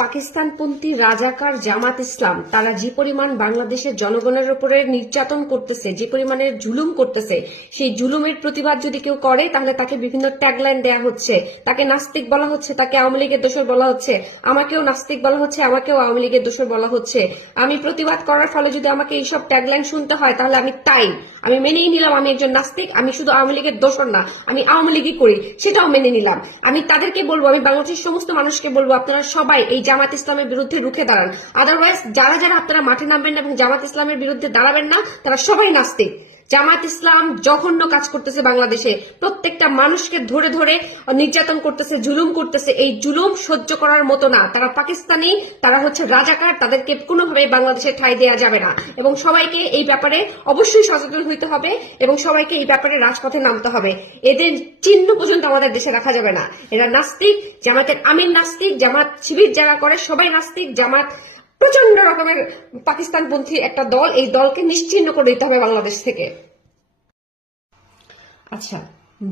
পাকিস্তানপন্থী রাজাকার জামাত ইসলাম তারা যে পরিমাণ বাংলাদেশের জনগণের উপরে নির্যাতন করতেছে, যে পরিমাণে জুলুম করতেছে, সেই জুলুমের প্রতিবাদ যদি কেউ করে তাহলে তাকে বিভিন্ন ট্যাগলাইন দেয়া হচ্ছে, তাকে নাস্তিক বলা হচ্ছে, তাকে আওয়ামী লীগের দোসর বলা হচ্ছে, আমাকেও নাস্তিক বলা হচ্ছে, আমাকেও আওয়ামী লীগের দোসর বলা হচ্ছে। আমি প্রতিবাদ করার ফলে যদি আমাকে এইসব ট্যাগলাইন শুনতে হয় তাহলে আমি মেনেই নিলাম আমি একজন নাস্তিক, আমি শুধু আওয়ামী লীগের দোসর না, আমি আওয়ামী লীগই করি, সেটাও মেনে নিলাম। আমি তাদেরকে বলবো, আমি বাংলাদেশের সমস্ত মানুষকে বলবো, আপনারা সবাই এই জামাত ইসলামের বিরুদ্ধে রুখে দাঁড়ান। আদারওয়াইজ যারা যারা আপনারা মাঠে নামবেন না এবং জামাত ইসলামের বিরুদ্ধে দাঁড়াবেন না, তারা সবাই নাস্তিক। জামাত ইসলাম জঘন্য কাজ করতেছে বাংলাদেশে, প্রত্যেকটা মানুষকে ধরে ধরে নির্যাতন করতেছে, জুলুম করতেছে। এই জুলুম সহ্য করার মতো না। তারা পাকিস্তানি, তারা হচ্ছে রাজাকার, তাদেরকে কোনোভাবে বাংলাদেশে ঠাঁই দেওয়া যাবে না এবং সবাইকে এই ব্যাপারে অবশ্যই সচেতন হইতে হবে এবং সবাইকে এই ব্যাপারে রাজপথে নামতে হবে। এদের চিহ্ন পর্যন্ত আমাদের দেশে রাখা যাবে না। এরা নাস্তিক, জামাতের আমির নাস্তিক, জামাত শিবির যারা করে সবাই নাস্তিক, জামাত প্রচন্ড রকমের পাকিস্তানপন্থী একটা দল। এই দলকে নিশ্চিহ্ন করে দিতে হবে বাংলাদেশ থেকে। আচ্ছা,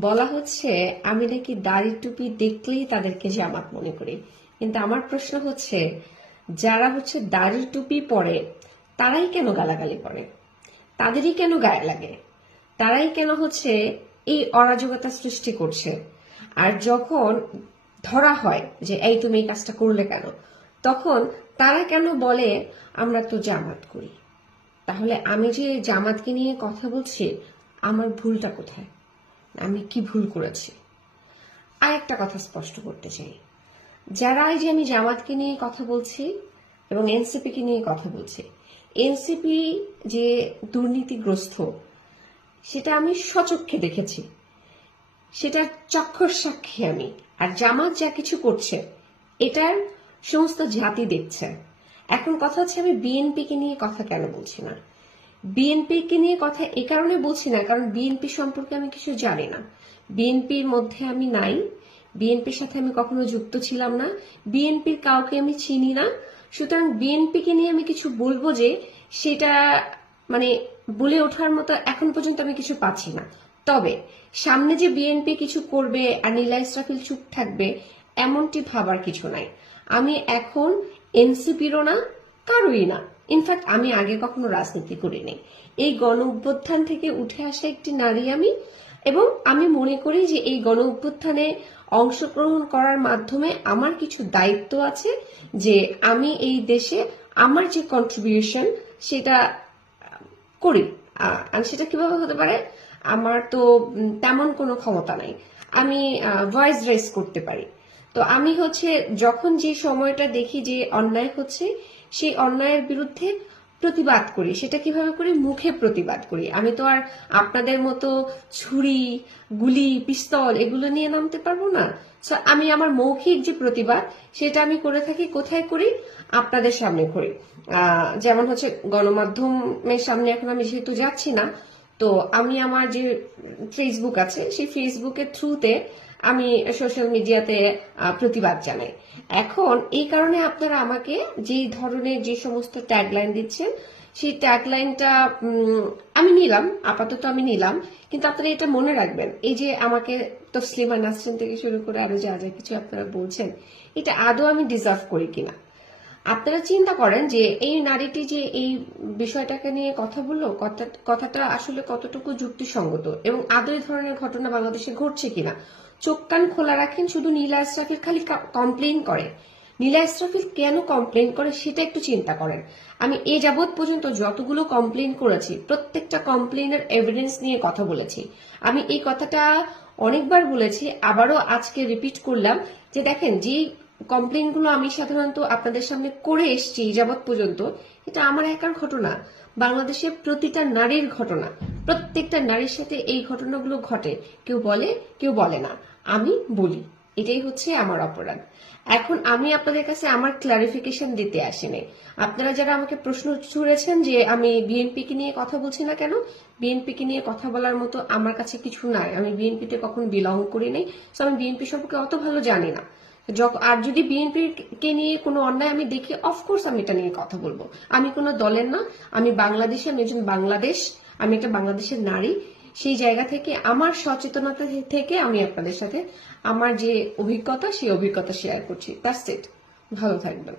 বলা হচ্ছে আমি নাকি দাড়ি টুপি দেখলেই তাদেরকে জামাত মনে করি, কিন্তু আমার প্রশ্ন হচ্ছে যারা হচ্ছে দাড়ি টুপি পরে তারাই কেন গালাগালি করে, তাদেরই কেন গায়ে লাগে, তারাই কেন হচ্ছে এই অরাজকতা সৃষ্টি করছে। আর যখন ধরা হয় যে এই তুমি এই কাজটা করলে কেন, তখন তারা কেন বলে আমরা তো জামাত করি। তাহলে আমি যে জামাতকে নিয়ে কথা বলছি, আমার ভুলটা কোথায়, আমি কি ভুল করেছি? আর একটা কথা স্পষ্ট করতে চাই, যারা এই যে আমি জামাতকে নিয়ে কথা বলছি এবং এনসিপি কে নিয়ে কথা বলছি, এনসিপি যে দুর্নীতিগ্রস্ত সেটা আমি স্বচক্ষে দেখেছি, সেটার চক্ষুর সাক্ষী আমি। আর জামাত যা কিছু করছে এটার সমস্ত জাতি দেখছে। এখন কথা হচ্ছে আমি বিএনপি কে নিয়ে কথা কেন বলছি না। বিএনপি কে নিয়ে কথা এই কারণে বলছি না কারণ বিএনপি সম্পর্কে আমি কিছু জানি না, বিএনপির মধ্যে আমি নাই, বিএনপির সাথে আমি কখনো যুক্ত ছিলাম না, বিএনপির কাউকে আমি চিনি না। সুতরাং বিএনপি কে নিয়ে আমি কিছু বলবো যে সেটা মানে বলে ওঠার মতো এখন পর্যন্ত আমি কিছু পাচ্ছি না। তবে সামনে যে বিএনপি কিছু করবে আর নীলা ইসরাফিল চুপ থাকবে এমনটি ভাবার কিছু নাই। আমি এখন এনসিপিরও না, কারোই না। ইনফ্যাক্ট আমি আগে কখনো রাজনীতি করিনি। এই গণ অভ্যুত্থান থেকে উঠে আসা একটি নারী আমি, এবং আমি মনে করি যে এই গণ অভ্যুত্থানে অংশগ্রহণ করার মাধ্যমে আমার কিছু দায়িত্ব আছে যে আমি এই দেশে আমার যে কন্ট্রিবিউশন সেটা করি। আর সেটা কিভাবে হতে পারে, আমার তো তেমন কোনো ক্ষমতা নাই, আমি ভয়েস রেজ করতে পারি। তো আমি হচ্ছে যখন যে সময়টা দেখি যে অন্যায় হচ্ছে সেই অন্যায়ের বিরুদ্ধে প্রতিবাদ করি। সেটা কিভাবে করি, মুখে প্রতিবাদ করি। আমি তো আর আপনাদের মতো ছুরি, গুলি, পিস্তল এগুলো নিয়ে নামতে পারবো না। সো আমি আমার মৌখিক যে প্রতিবাদ সেটা আমি করে থাকি। কোথায় করি, আপনাদের সামনে করি। যেমন হচ্ছে গণমাধ্যমের সামনে এখন আমি যেহেতু যাচ্ছি না, তো আমি আমার যে ফেসবুক আছে সেই ফেসবুকের থ্রুতে আমি সোশ্যাল মিডিয়াতে প্রতিবাদ জানাই। এখন এই কারণে আপনারা আমাকে যেই ধরনের যে সমস্ত ট্যাগলাইন দিচ্ছেন সেই ট্যাগলাইনটা আমি নিলাম, আপাতত আমি নিলাম, কিন্তু আপনারা এটা মনে রাখবেন, এই যে আমাকে তসলিমা নাসরিন থেকে শুরু করে আরো যা যা কিছু আপনারা বলছেন এটা আদৌ আমি ডিজার্ভ করি কিনা। আপনারা চিন্তা করেন যে এই নারীটি যে এই বিষয়টাকে নিয়ে কথা বললো, কথাটা আসলে কতটুকু যুক্তিসঙ্গত এবং আদৌ এই ধরনের ঘটনা বাংলাদেশে ঘটছে কিনা। চোখ কান খোলা রাখেন। শুধু নীলা ইসরাফিল খালি কমপ্লেইন করে, নীলা ইসরাফিল কেন কমপ্লেইন করে সেটা একটু চিন্তা করেন। আমি এ যাবৎ পর্যন্ত যতগুলো কমপ্লেইন করেছি প্রত্যেকটা কমপ্লেইনের এভিডেন্স নিয়ে কথা বলেছি। আমি এই কথাটা অনেকবার বলেছি, আবারও আজকে রিপিট করলাম যে দেখেন যে কমপ্লেইনগুলো আমি সাধারণত আপনাদের সামনে করে এসছি যাবৎ পর্যন্ত, এটা আমার একার ঘটনা, বাংলাদেশের প্রতিটা নারীর ঘটনা। প্রত্যেকটা নারীর সাথে এই ঘটনাগুলো ঘটে, কেউ বলে কেউ বলে না, আমি বলি, এটাই হচ্ছে আমার অপরাধ। এখন আমি আপনাদের কাছে আমার ক্লারিফিকেশন দিতে আসিনি। আপনারা যারা আমাকে প্রশ্ন ছুড়েছেন যে আমি বিএনপি কে নিয়ে কথা বলছি না কেন, বিএনপি কে নিয়ে কথা বলার মতো আমার কাছে কিছু নাই। আমি বিএনপিতে কখনো বিলং করি নাই, সো আমি বিএনপি সম্পর্কে অত ভালো জানি না। আর যদি বিএনপি কে নিয়ে কোনো অন্যায় আমি দেখি, অফকোর্স আমি এটা নিয়ে কথা বলবো। আমি কোনো দলের না, আমি বাংলাদেশে, আমি একজন বাংলাদেশ, আমি একটা বাংলাদেশের নারী। সেই জায়গা থেকে আমার সচেতনতা থেকে আমি আপনাদের সাথে আমার যে অভিজ্ঞতা সেই অভিজ্ঞতা শেয়ার করছি। That's it. ভালো থাকবেন।